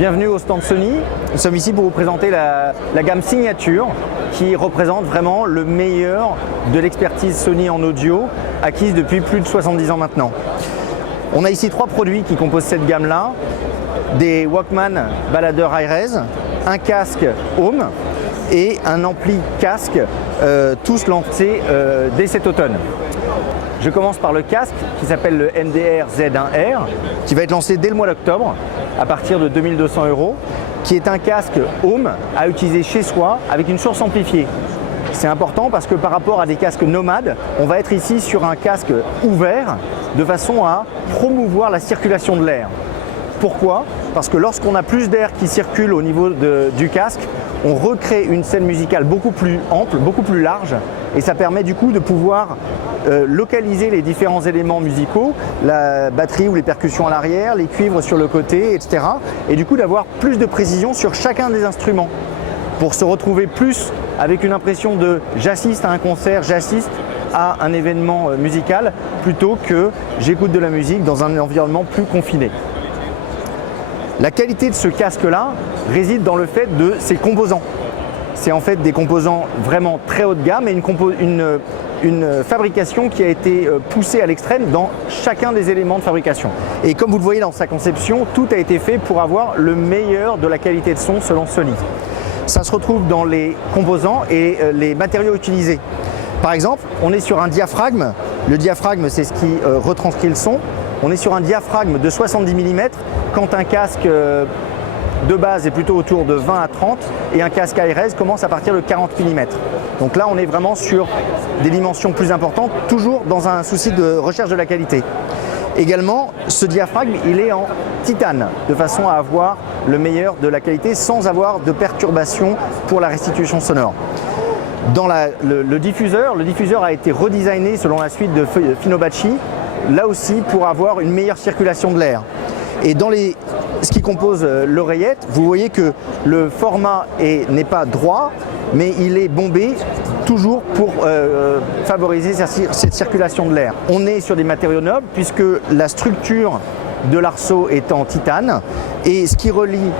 Bienvenue au stand Sony. Nous sommes ici pour vous présenter la gamme Signature qui représente vraiment le meilleur de l'expertise Sony en audio acquise depuis plus de 70 ans maintenant. On a ici trois produits qui composent cette gamme-là. Des Walkman baladeurs hi-res, un casque Home et un ampli casque, tous lancés dès cet automne. Je commence par le casque qui s'appelle le MDR Z1R, qui va être lancé dès le mois d'octobre à partir de 2200 €, qui est un casque Home à utiliser chez soi avec une source amplifiée. C'est important parce que par rapport à des casques nomades, on va être ici sur un casque ouvert de façon à promouvoir la circulation de l'air. Pourquoi? Parce que lorsqu'on a plus d'air qui circule au niveau du casque, on recrée une scène musicale beaucoup plus ample, beaucoup plus large, et ça permet du coup de pouvoir localiser les différents éléments musicaux, la batterie ou les percussions à l'arrière, les cuivres sur le côté, etc. Et du coup d'avoir plus de précision sur chacun des instruments pour se retrouver plus avec une impression de j'assiste à un concert, j'assiste à un événement musical plutôt que j'écoute de la musique dans un environnement plus confiné. La qualité de ce casque-là réside dans le fait de ses composants. C'est en fait des composants vraiment très haut de gamme et une fabrication qui a été poussée à l'extrême dans chacun des éléments de fabrication. Et comme vous le voyez dans sa conception, tout a été fait pour avoir le meilleur de la qualité de son selon Sony. Ça se retrouve dans les composants et les matériaux utilisés. Par exemple, on est sur un diaphragme. Le diaphragme, c'est ce qui retranscrit le son. On est sur un diaphragme de 70 mm quand un casque de base est plutôt autour de 20 à 30 et un casque hi-res commence à partir de 40 mm. Donc là, on est vraiment sur des dimensions plus importantes, toujours dans un souci de recherche de la qualité. Également, ce diaphragme, il est en titane, de façon à avoir le meilleur de la qualité sans avoir de perturbation pour la restitution sonore. Dans le diffuseur a été redesigné selon la suite de Finobachi, là aussi pour avoir une meilleure circulation de l'air. Et dans ce qui compose l'oreillette, vous voyez que le format n'est pas droit, mais il est bombé toujours pour favoriser cette circulation de l'air. On est sur des matériaux nobles puisque la structure de l'arceau est en titane et ce qui relie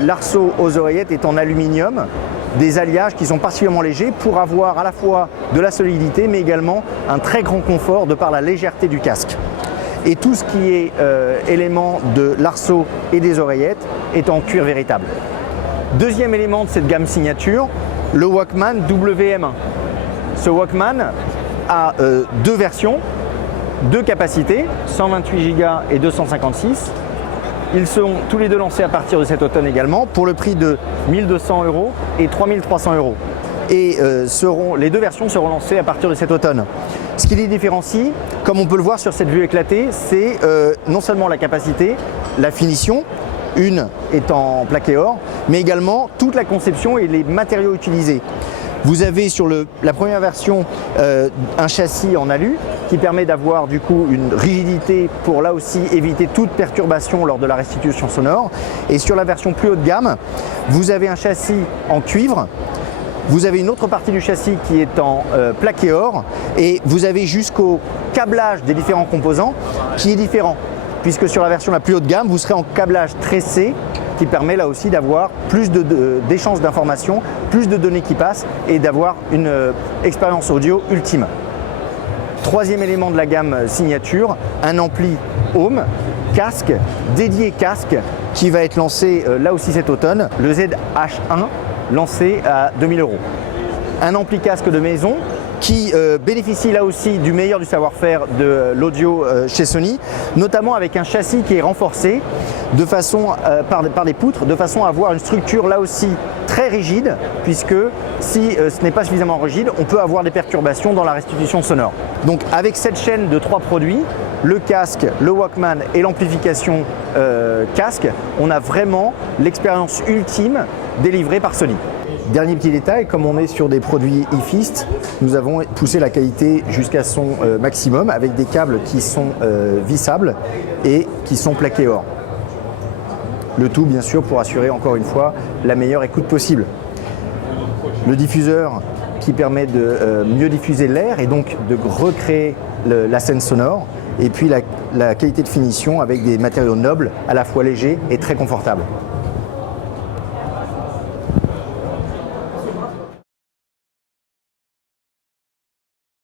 l'arceau aux oreillettes est en aluminium, des alliages qui sont particulièrement légers pour avoir à la fois de la solidité mais également un très grand confort de par la légèreté du casque. Et tout ce qui est élément de l'arceau et des oreillettes est en cuir véritable. Deuxième élément de cette gamme Signature, le Walkman WM1. Ce Walkman a deux versions, deux capacités, 128 Go et 256. Ils sont tous les deux lancés à partir de cet automne également pour le prix de 1 200 € et 3 300 €. Et les deux versions seront lancées à partir de cet automne. Ce qui les différencie, comme on peut le voir sur cette vue éclatée, c'est non seulement la capacité, la finition, une est en plaqué or, mais également toute la conception et les matériaux utilisés. Vous avez sur la première version un châssis en alu qui permet d'avoir du coup une rigidité pour là aussi éviter toute perturbation lors de la restitution sonore. Et sur la version plus haut de gamme, vous avez un châssis en cuivre. Vous avez une autre partie du châssis qui est en plaqué or et vous avez jusqu'au câblage des différents composants qui est différent puisque sur la version la plus haute gamme, vous serez en câblage tressé qui permet là aussi d'avoir plus d'échanges d'informations, plus de données qui passent et d'avoir une expérience audio ultime. Troisième élément de la gamme Signature, un ampli Home, casque, dédié casque qui va être lancé là aussi cet automne, le ZH1 lancé à 2 000 €. Un ampli casque de maison qui bénéficie là aussi du meilleur du savoir-faire de l'audio chez Sony, notamment avec un châssis qui est renforcé de façon, par des poutres, de façon à avoir une structure là aussi très rigide, puisque si ce n'est pas suffisamment rigide, on peut avoir des perturbations dans la restitution sonore. Donc avec cette chaîne de trois produits, le casque, le Walkman et l'amplification casque, on a vraiment l'expérience ultime délivrée par Sony. Dernier petit détail, comme on est sur des produits eFist, nous avons poussé la qualité jusqu'à son maximum avec des câbles qui sont vissables et qui sont plaqués or. Le tout bien sûr pour assurer encore une fois la meilleure écoute possible. Le diffuseur qui permet de mieux diffuser l'air et donc de recréer la scène sonore et puis la qualité de finition avec des matériaux nobles à la fois légers et très confortables.